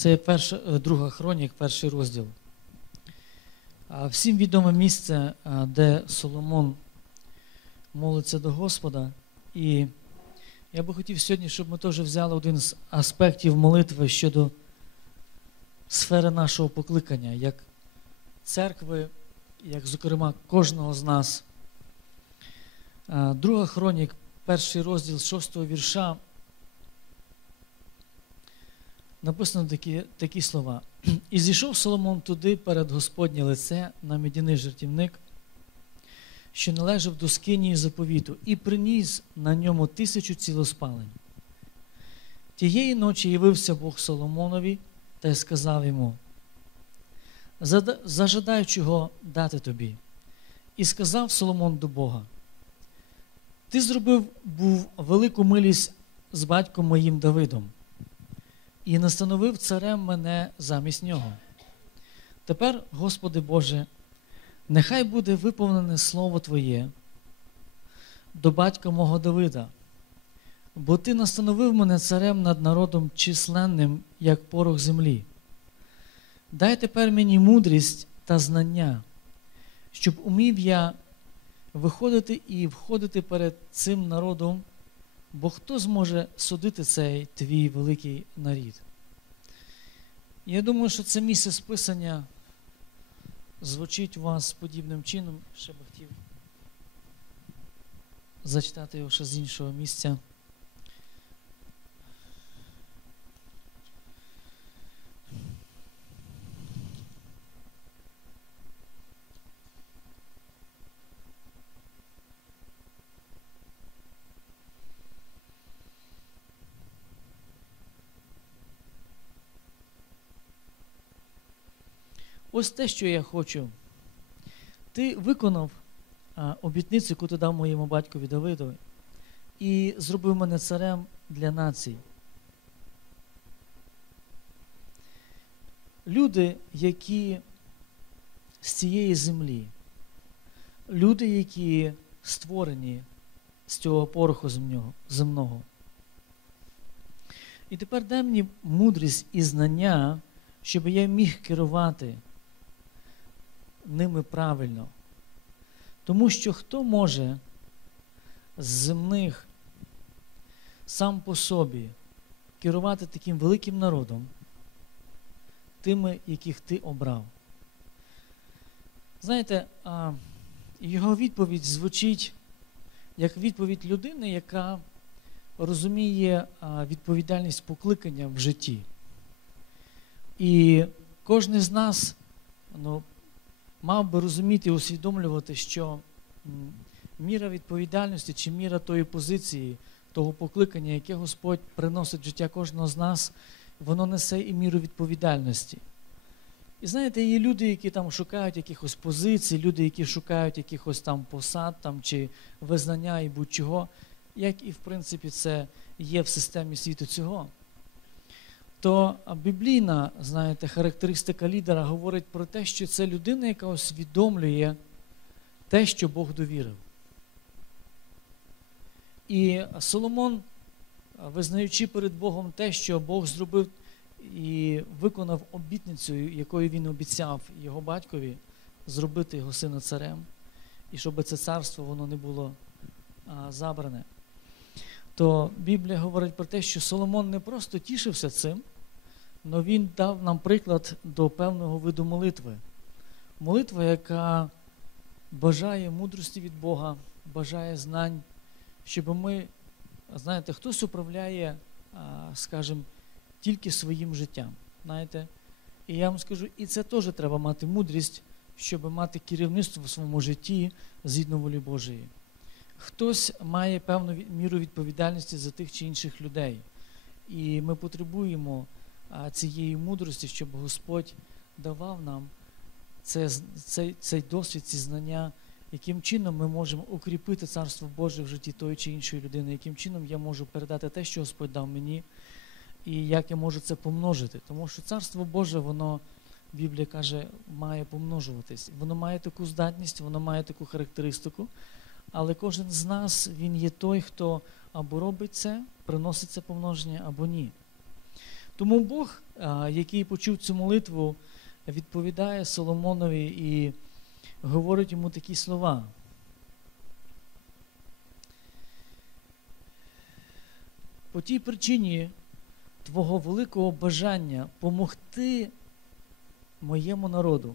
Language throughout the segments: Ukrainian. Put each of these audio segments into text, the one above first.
Це перша, е, друга хронік, перший розділ. Всім відоме місце, де Соломон молиться до Господа. І я би хотів сьогодні, щоб ми теж взяли один з аспектів молитви щодо сфери нашого покликання, як церкви, як, зокрема, кожного з нас. Друга хронік, перший розділ шостого вірша. Написано такі такі слова. І зійшов Соломон туди перед Господнє лице на медяний жертівник, що належав до скинії заповіту, і приніс на ньому тисячу цілоспалень. Тієї ночі явився Бог Соломонові та й сказав йому: Зажадай чого дати тобі. І сказав Соломон до Бога: Ти зробив був велику милість з батьком моїм Давидом і настановив царем мене замість нього. Тепер, Господи Боже, нехай буде виповнене Слово Твоє до батька мого Давида, бо Ти настановив мене царем над народом численним, як порох землі. Дай тепер мені мудрість та знання, щоб умів я виходити і входити перед цим народом Бо хто зможе судити цей твій великий нарід? Я думаю, що це місце списання звучить у вас подібним чином, ще би хотів зачитати його ще з іншого місця. Ось те, що я хочу. Ти виконав а, обітницю, яку ти дав моєму батькові Давидові, і зробив мене царем для націй. Люди, які з цієї землі, люди, які створені з цього пороху земного. І тепер дай мені мудрість і знання, щоб я міг керувати ними правильно. Тому що хто може з земних сам по собі керувати таким великим народом, тими, яких ти обрав? Знаєте, його відповідь звучить як відповідь людини, яка розуміє відповідальність покликання в житті. І кожен з нас ну, мав би розуміти і усвідомлювати, що міра відповідальності чи міра тої позиції, того покликання, яке Господь приносить в життя кожного з нас, воно несе і міру відповідальності. І знаєте, є люди, які там шукають якихось позицій, люди, які шукають якихось там посад там, чи визнання і будь-чого, як і в принципі це є в системі світу цього то біблійна, знаєте, характеристика лідера говорить про те, що це людина, яка усвідомлює те, що Бог довірив. І Соломон, визнаючи перед Богом те, що Бог зробив і виконав обітницю, якою він обіцяв його батькові, зробити його сина царем, і щоб це царство воно не було забране то Біблія говорить про те, що Соломон не просто тішився цим, але він дав нам приклад до певного виду молитви. Молитва, яка бажає мудрості від Бога, бажає знань, щоб ми, знаєте, хтось управляє, скажімо, тільки своїм життям. знаєте. І я вам скажу, і це теж треба мати мудрість, щоб мати керівництво в своєму житті згідно волі Божої хтось має певну міру відповідальності за тих чи інших людей. І ми потребуємо цієї мудрості, щоб Господь давав нам це, цей, цей досвід, ці знання, яким чином ми можемо укріпити Царство Боже в житті тої чи іншої людини, яким чином я можу передати те, що Господь дав мені, і як я можу це помножити. Тому що Царство Боже, воно, Біблія каже, має помножуватись. Воно має таку здатність, воно має таку характеристику. Але кожен з нас, він є той, хто або робить це, приносить це помноження, або ні. Тому Бог, який почув цю молитву, відповідає Соломонові і говорить йому такі слова. По тій причині Твого великого бажання помогти моєму народу.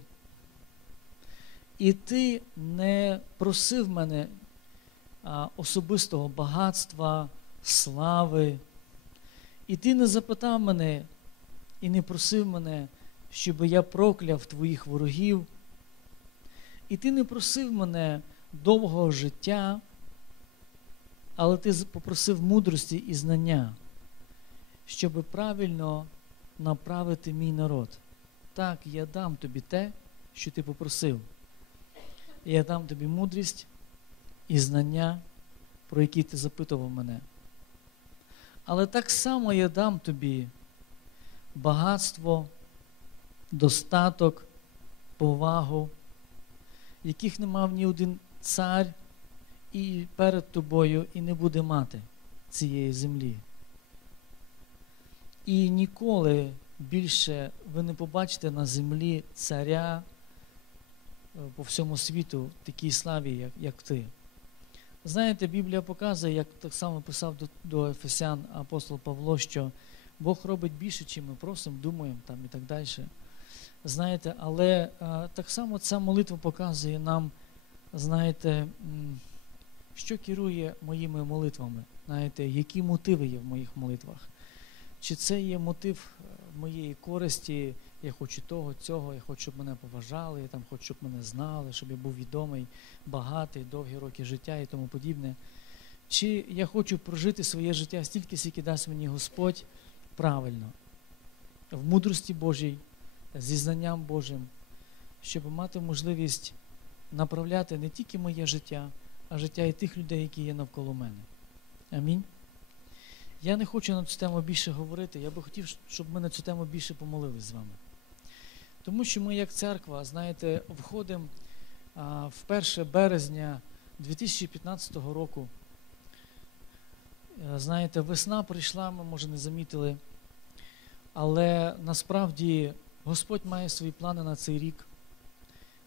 І ти не просив мене особистого багатства, слави. І ти не запитав мене і не просив мене, щоб я прокляв твоїх ворогів. І ти не просив мене довгого життя, але ти попросив мудрості і знання, щоб правильно направити мій народ. Так, я дам тобі те, що ти попросив. Я дам тобі мудрість і знання, про які ти запитував мене. Але так само я дам тобі багатство, достаток, повагу, яких не мав ні один цар і перед тобою, і не буде мати цієї землі. І ніколи більше ви не побачите на землі царя е, по всьому світу такій славі, як, як ти. Знаєте, Біблія показує, як так само писав до, до Ефесян апостол Павло, що Бог робить більше, чим ми просимо, думаємо там і так далі. Знаєте, але а, так само ця молитва показує нам, знаєте, що керує моїми молитвами, знаєте, які мотиви є в моїх молитвах. Чи це є мотив е, моєї користі, я хочу того, цього, я хочу, щоб мене поважали, я там хочу, щоб мене знали, щоб я був відомий, багатий, довгі роки життя і тому подібне. Чи я хочу прожити своє життя стільки, скільки дасть мені Господь правильно, в мудрості Божій, зі знанням Божим, щоб мати можливість направляти не тільки моє життя, а життя і тих людей, які є навколо мене. Амінь. Я не хочу на цю тему більше говорити, я би хотів, щоб ми на цю тему більше помолились з вами. Тому що ми, як церква, знаєте, входимо в 1 березня 2015 року. Е, знаєте, весна прийшла, ми, може, не замітили. Але насправді Господь має свої плани на цей рік.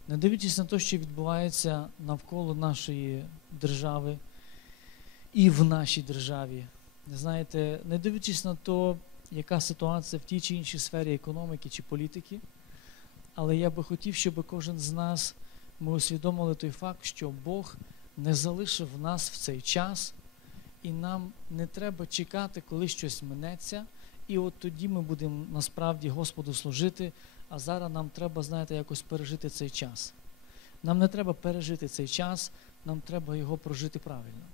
Не дивлячись на те, що відбувається навколо нашої держави і в нашій державі. Знаєте, не дивлячись на те, яка ситуація в тій чи іншій сфері економіки чи політики, але я би хотів, щоб кожен з нас ми усвідомили той факт, що Бог не залишив нас в цей час, і нам не треба чекати, коли щось минеться. І от тоді ми будемо насправді Господу служити, а зараз нам треба, знаєте, якось пережити цей час. Нам не треба пережити цей час, нам треба його прожити правильно.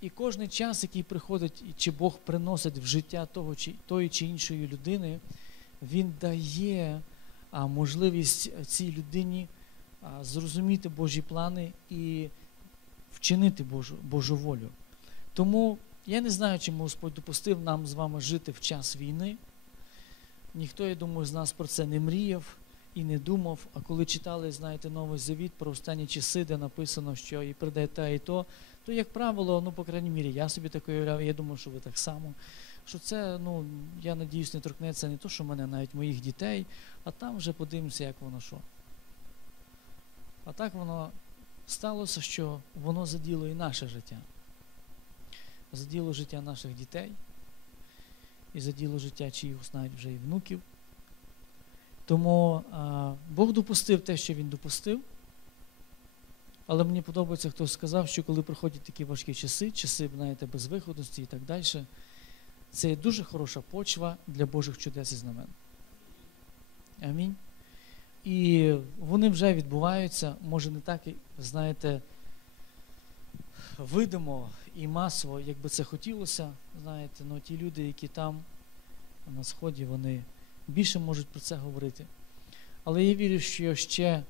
І кожен час, який приходить, чи Бог приносить в життя того, чи, тої чи іншої людини, Він дає можливість цій людині зрозуміти Божі плани і вчинити Божу, Божу волю. Тому я не знаю, чому Господь допустив нам з вами жити в час війни. Ніхто, я думаю, з нас про це не мріяв і не думав. А коли читали, знаєте, новий завіт про останні часи, де написано, що і прийде те, і то, то, як правило, ну, по крайній мірі, я собі таке уявляв, я думаю, що ви так само. Що це, ну, я надіюсь, не торкнеться не то, що мене, навіть моїх дітей, а там вже подивимося, як воно що. А так воно сталося, що воно заділо і наше життя заділо життя наших дітей і заділо життя чиїхось навіть вже і внуків. Тому а, Бог допустив те, що він допустив. Але мені подобається, хто сказав, що коли приходять такі важкі часи, часи, знаєте, безвиходності і так далі, це є дуже хороша почва для Божих чудес і знамен. Амінь. І вони вже відбуваються, може не так, знаєте, видимо і масово, як би це хотілося, знаєте, ну ті люди, які там на Сході, вони більше можуть про це говорити. Але я вірю, що ще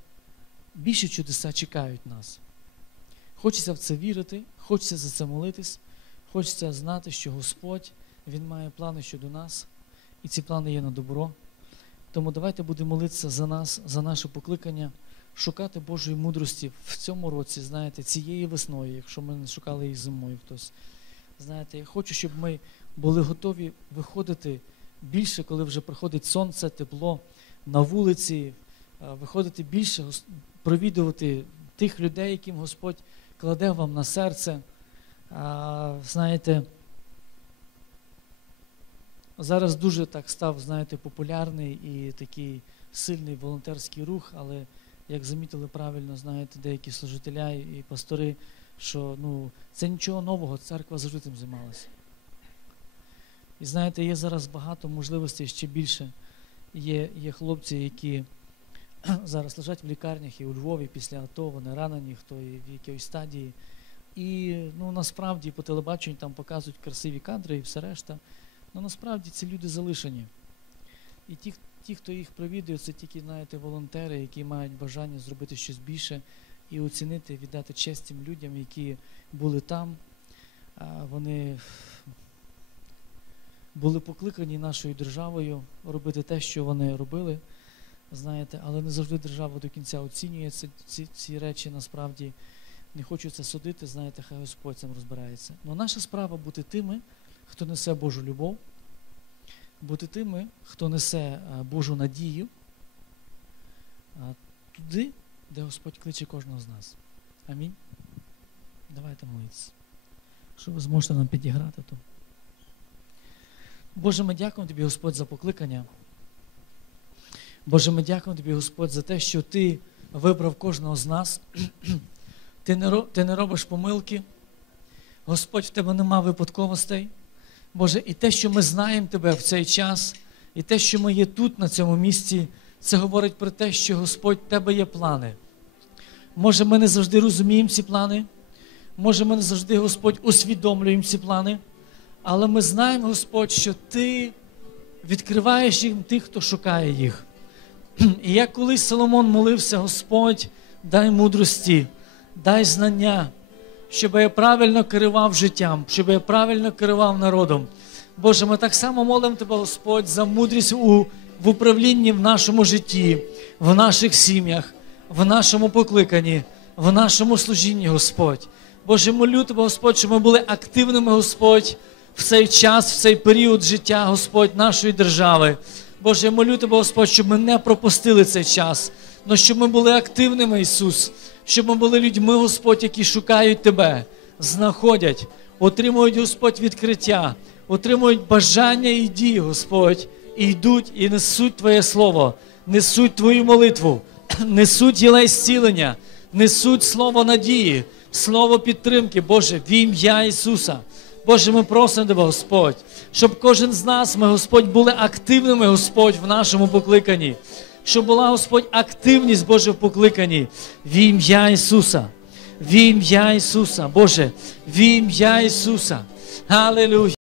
більше чудеса чекають нас. Хочеться в це вірити, хочеться за це молитись, хочеться знати, що Господь Він має плани щодо нас, і ці плани є на добро. Тому давайте будемо молитися за нас, за наше покликання шукати Божої мудрості в цьому році, знаєте, цієї весною, якщо ми не шукали її зимою хтось. Знаєте, я хочу, щоб ми були готові виходити більше, коли вже приходить сонце, тепло на вулиці, е, виходити більше, провідувати тих людей, яким Господь кладе вам на серце. Знаєте, зараз дуже так став, знаєте, популярний і такий сильний волонтерський рух, але як замітили правильно, знаєте, деякі служителя і пастори, що ну, це нічого нового, церква завжди тим займалася. І знаєте, є зараз багато можливостей ще більше. Є, є хлопці, які зараз лежать в лікарнях і у Львові після АТО, вони ранені, хто і в якійсь стадії. І ну, насправді по телебаченню там показують красиві кадри і все решта. Ну насправді ці люди залишені. І ті, ті, хто їх провідує, це тільки, знаєте, волонтери, які мають бажання зробити щось більше і оцінити, віддати честь тим людям, які були там. Вони були покликані нашою державою робити те, що вони робили. Знаєте, але не завжди держава до кінця оцінює ці, ці, ці речі. Насправді не хочу це судити, знаєте, хай Господь цим розбирається. Но наша справа бути тими, хто несе Божу любов, бути тими, хто несе Божу надію туди, де Господь кличе кожного з нас. Амінь. Давайте молитися. Що ви зможете нам підіграти то. Боже, ми дякуємо Тобі, Господь, за покликання. Боже, ми дякуємо Тобі, Господь, за те, що Ти вибрав кожного з нас. Ти не робиш помилки. Господь, в тебе нема випадковостей. Боже, і те, що ми знаємо Тебе в цей час, і те, що ми є тут, на цьому місці, це говорить про те, що Господь, в тебе є плани. Може, ми не завжди розуміємо ці плани, може, ми не завжди, Господь, усвідомлюємо ці плани, але ми знаємо, Господь, що Ти відкриваєш їм тих, хто шукає їх. І як колись Соломон молився, Господь, дай мудрості, дай знання, щоб я правильно керував життям, щоб я правильно керував народом. Боже, ми так само молимо Тебе, Господь, за мудрість у, в управлінні в нашому житті, в наших сім'ях, в нашому покликанні, в нашому служінні, Господь. Боже, молю Тебе, Господь, щоб ми були активними, Господь, в цей час, в цей період життя, Господь, нашої держави. Боже, молю Тебе, Господь, щоб ми не пропустили цей час, але щоб ми були активними, Ісус, щоб ми були людьми, Господь, які шукають Тебе, знаходять, отримують, Господь, відкриття, отримують бажання і дії, Господь, і йдуть і несуть Твоє Слово, несуть Твою молитву, несуть єлей зцілення, несуть слово надії, слово підтримки, Боже, в ім'я Ісуса. Боже, ми просимо Тебе, Господь, щоб кожен з нас, ми, Господь, були активними, Господь, в нашому покликанні. Щоб була, Господь, активність Боже в покликанні в ім'я Ісуса. В ім'я Ісуса, Боже, в ім'я Ісуса. Аллилуйя.